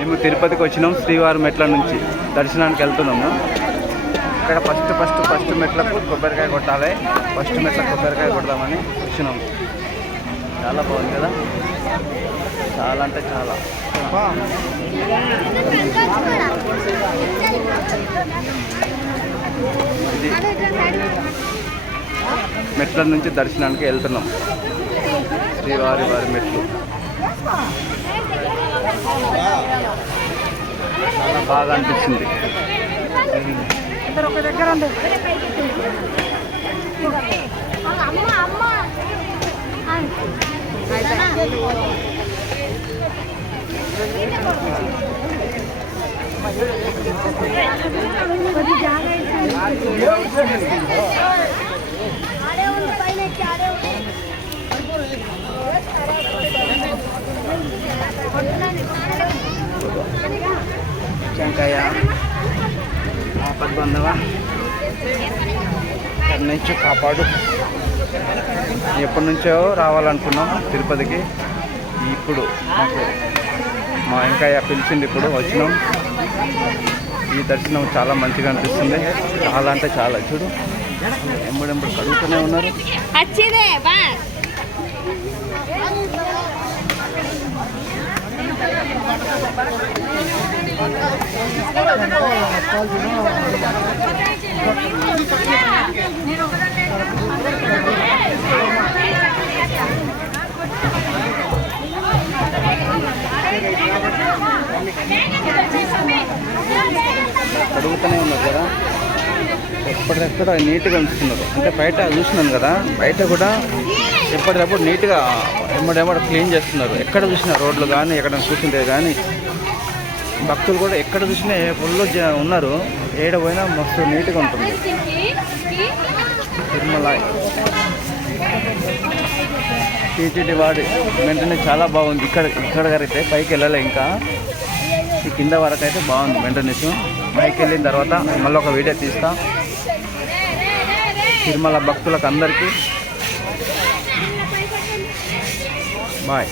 మేము తిరుపతికి వచ్చినాం. శ్రీవారి మెట్ల నుంచి దర్శనానికి వెళ్తున్నాము. ఇక్కడ ఫస్ట్ మెట్లకు కొబ్బరికాయ కొట్టాలి. ఫస్ట్ మెట్లకు కొబ్బరికాయ కొడదామని వచ్చినాము. చాలా బాగుంది కదా, చాలా అంటే చాలా. ఇది మెట్ల నుంచి దర్శనానికి వెళ్తున్నాం. శ్రీవారి మెట్లు చాలా బాగా అనిపిస్తుంది. టెంకాయ ఆపద్బంధవా కరుణించు కాపాడు. ఎప్పటి నుంచో రావాలనుకున్నాం తిరుపతికి. ఇప్పుడు మాకు మా వెంకయ్య పిలిచింది, ఇప్పుడు వచ్చినాం. ఈ దర్శనం చాలా మంచిగా అనిపిస్తుంది. చాలా అంటే చాలా. చూడు ఎంబడెంబడు కడుగుతూనే ఉన్నారు. కడుగుతూనే ఉన్నారు కదా, ఎప్పటికక్కడ నీట్గా ఉంచుతున్నారు. అంటే బయట చూసినాను కదా, బయట కూడా ఎప్పటికప్పుడు నీట్గా ఎమ్మడెమ్మడ క్లీన్ చేస్తున్నారు. ఎక్కడ చూసినా రోడ్లు కానీ ఎక్కడ కూర్చుంటే కానీ భక్తులు కూడా ఎక్కడ చూసినా ఫుల్ ఉన్నారు. ఏడ పోయినా మస్తు నీట్గా ఉంటుంది. తిరుమల టీటీడీ వాడి మెయింటెనెన్స్ చాలా బాగుంది. ఇక్కడ అయితే పైకి వెళ్ళలే, ఇంకా ఈ కింద వరకు అయితే బాగుంది మెయింటెనెన్స్. పైకి వెళ్ళిన తర్వాత మళ్ళీ ఒక వీడియో తీస్తా. తిరుమల భక్తులకు అందరికీ బాయ్.